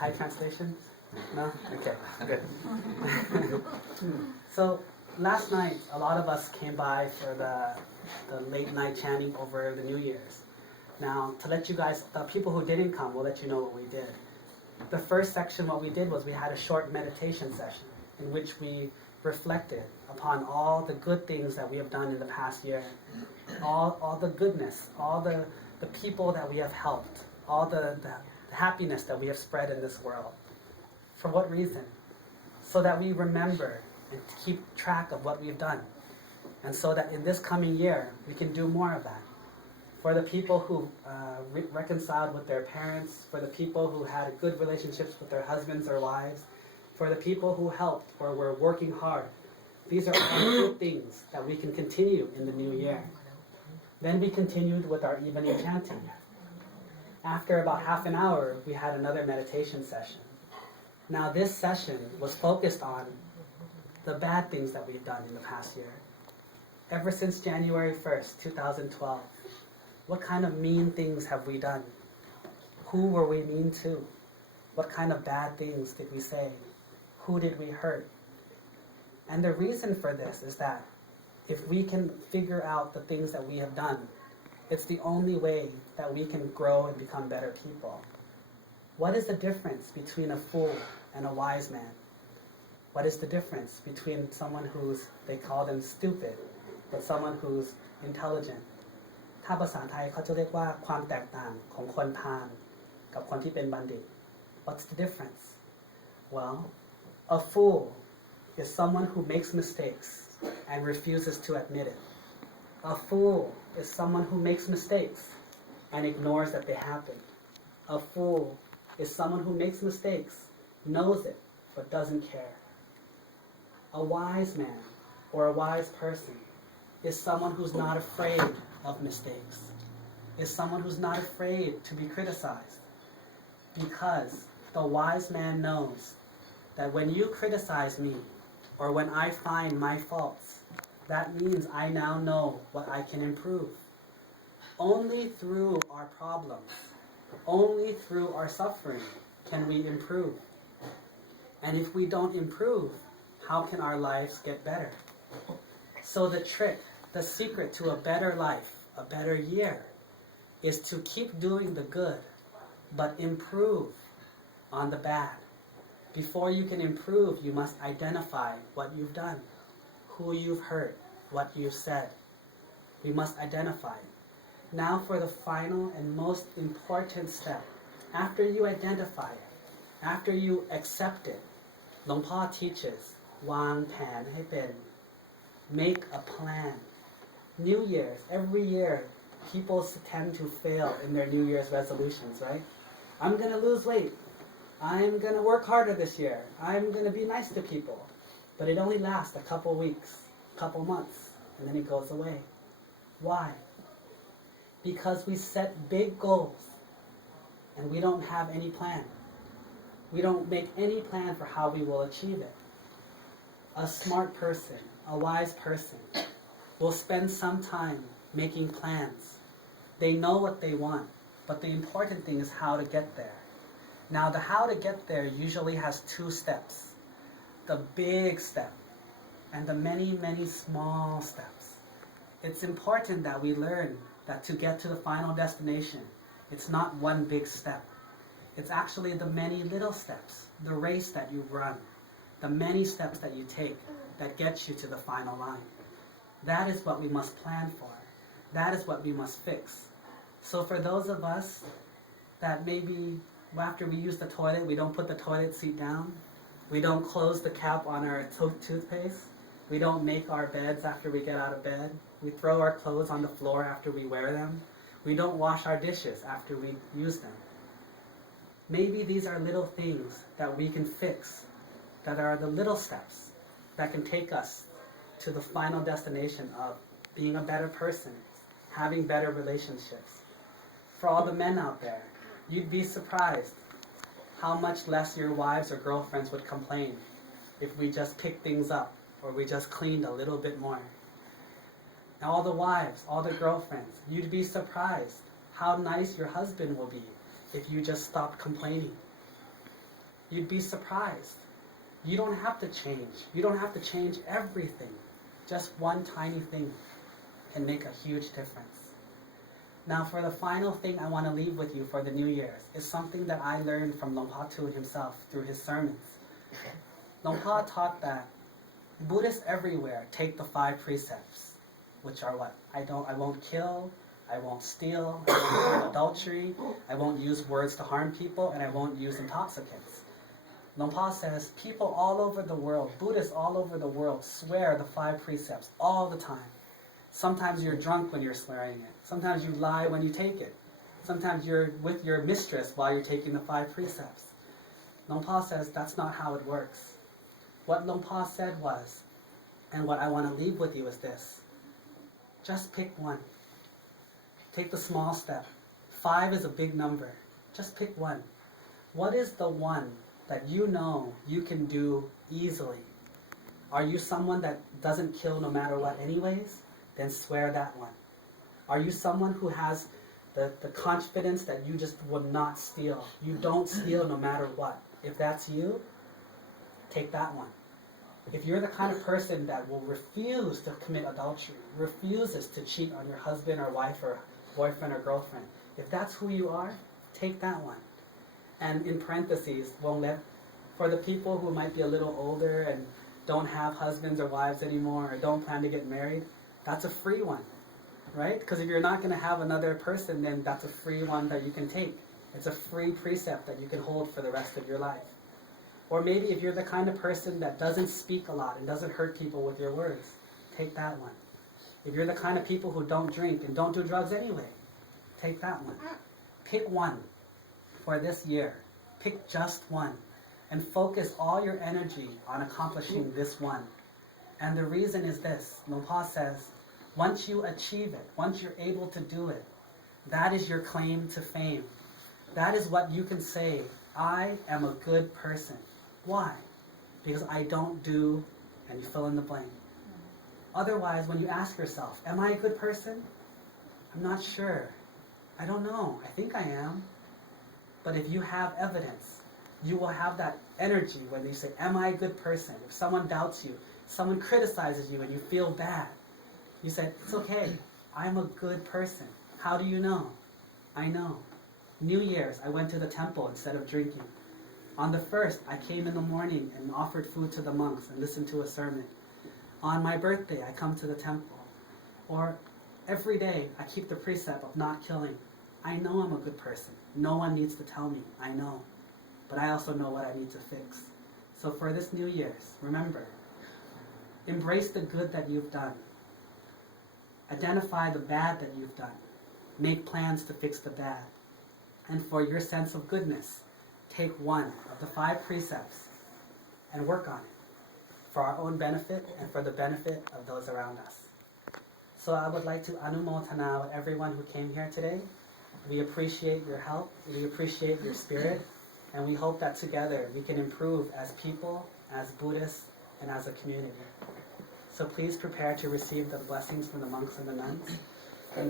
Thai translation? No? Okay, good. So last night, a lot of us came by for the late night chanting over the New Year's. Now, to let you guys, the people who didn't come, we'll let you know what we did. The first section, what we did was we had a short meditation session in which we reflected upon all the good things that we have done in the past year, all the goodness, all the people that we have helped, all the happiness that we have spread in this world. For what reason? So that we remember and keep track of what we've done. And so that in this coming year, we can do more of that. For the people who reconciled with their parents, for the people who had good relationships with their husbands or wives, for the people who helped or were working hard. These are all good things that we can continue in the new year. Then we continued with our evening chanting. After about half an hour, we had another meditation session. Now this session was focused on the bad things that we've done in the past year. Ever since January 1st, 2012, what kind of mean things have we done? Who were we mean to? What kind of bad things did we say? Who did we hurt? And the reason for this is that if we can figure out the things that we have done, it's the only way that we can grow and become better people. What is the difference between a fool and a wise man? What is the difference between someone who's, they call them stupid, but someone who's intelligent? ถ้าภาษาไทยเขาจะเรียกว่าความแตกต่างของคนพาลกับคนที่เป็นบัณฑิต What's the difference? Well, a fool is someone who makes mistakes and refuses to admit it. A fool is someone who makes mistakes and ignores that they happen. A fool is someone who makes mistakes, knows it, but doesn't care. A wise man or a wise person is someone who's not afraid of mistakes, is someone who's not afraid to be criticized. Because the wise man knows that when you criticize me, or when I find my faults, that means I now know what I can improve. Only through our problems, only through our suffering can we improve. And if we don't improve, how can our lives get better? So the trick, the secret to a better life, a better year, is to keep doing the good, but improve on the bad. Before you can improve, you must identify what you've done, who you've hurt, what you've said. We must identify. Now for the final and most important step. After you identify it, after you accept it, Luang Por teaches, วางแผนให้เป็น make a plan. New Year's, every year, people tend to fail in their New Year's resolutions, right? I'm going to lose weight. I'm going to work harder this year. I'm going to be nice to people. But it only lasts a couple weeks, couple months, and then it goes away. Why? Because we set big goals and we don't have any plan. We don't make any plan for how we will achieve it. A smart person, a wise person, will spend some time making plans. They know what they want, but the important thing is how to get there. Now, the how to get there usually has two steps. The big step and the many, many small steps. It's important that we learn that to get to the final destination, it's not one big step. It's actually the many little steps, the race that you run, the many steps that you take that gets you to the final line. That is what we must plan for. That is what we must fix. So for those of us that maybe after we use the toilet, we don't put the toilet seat down, we don't close the cap on our toothpaste, we don't make our beds after we get out of bed, we throw our clothes on the floor after we wear them, we don't wash our dishes after we use them. Maybe these are little things that we can fix, that are the little steps that can take us to the final destination of being a better person, having better relationships. For all the men out there, you'd be surprised how much less your wives or girlfriends would complain if we just picked things up or we just cleaned a little bit more. Now all the wives, all the girlfriends, you'd be surprised how nice your husband will be if you just stopped complaining. you'd be surprised. You don't have to change. You don't have to change everything. Just one tiny thing can make a huge difference. Now, for the final thing I want to leave with you for the New Year's is something that I learned from Luang Por Thoon himself through his sermons. Luang Por taught that Buddhists everywhere take the 5 precepts, which are what? I won't kill, I won't steal, I won't commit adultery, I won't use words to harm people, and I won't use intoxicants. Luang Por says people all over the world, Buddhists all over the world, swear the 5 precepts all the time. Sometimes you're drunk when you're swearing it. Sometimes you lie when you take it. Sometimes you're with your mistress while you're taking the 5 precepts. Luang Por says that's not how it works. What Luang Por said was, and what I want to leave with you is this: just pick one. Take the small step. 5 is a big number. Just pick one. What is the one that you know you can do easily? Are you someone that doesn't kill no matter what anyways? Then swear that one. Are you someone who has the confidence that you just would not steal? You don't steal no matter what. If that's you, take that one. If you're the kind of person that will refuse to commit adultery, refuses to cheat on your husband or wife or boyfriend or girlfriend, if that's who you are, take that one. And in parentheses, for the people who might be a little older and don't have husbands or wives anymore or don't plan to get married, that's a free one, right? Because if you're not going to have another person, then that's a free one that you can take. It's a free precept that you can hold for the rest of your life. Or maybe if you're the kind of person that doesn't speak a lot and doesn't hurt people with your words, take that one. If you're the kind of people who don't drink and don't do drugs anyway, take that one. Pick one for this year. Pick just one. And focus all your energy on accomplishing this one. And the reason is this. Luang Por says, once you achieve it, once you're able to do it, that is your claim to fame. That is what you can say, I am a good person. Why? Because I don't do, and you fill in the blank. Otherwise, when you ask yourself, am I a good person? I'm not sure. I don't know. I think I am. But if you have evidence, you will have that energy when you say, am I a good person? If someone doubts you, someone criticizes you and you feel bad, you say, it's okay. I'm a good person. How do you know? I know. New Year's, I went to the temple instead of drinking. On the 1st, I came in the morning and offered food to the monks and listened to a sermon. On my birthday, I come to the temple. Or every day, I keep the precept of not killing. I know I'm a good person. No one needs to tell me. I know. But I also know what I need to fix. So for this New Year's, remember, embrace the good that you've done. Identify the bad that you've done. Make plans to fix the bad. And for your sense of goodness, take one of the 5 precepts and work on it for our own benefit and for the benefit of those around us. So I would like to anumotana with everyone who came here today. We appreciate your help, we appreciate your spirit, and we hope that together we can improve as people, as Buddhists, and as a community. So please prepare to receive the blessings from the monks and the nuns.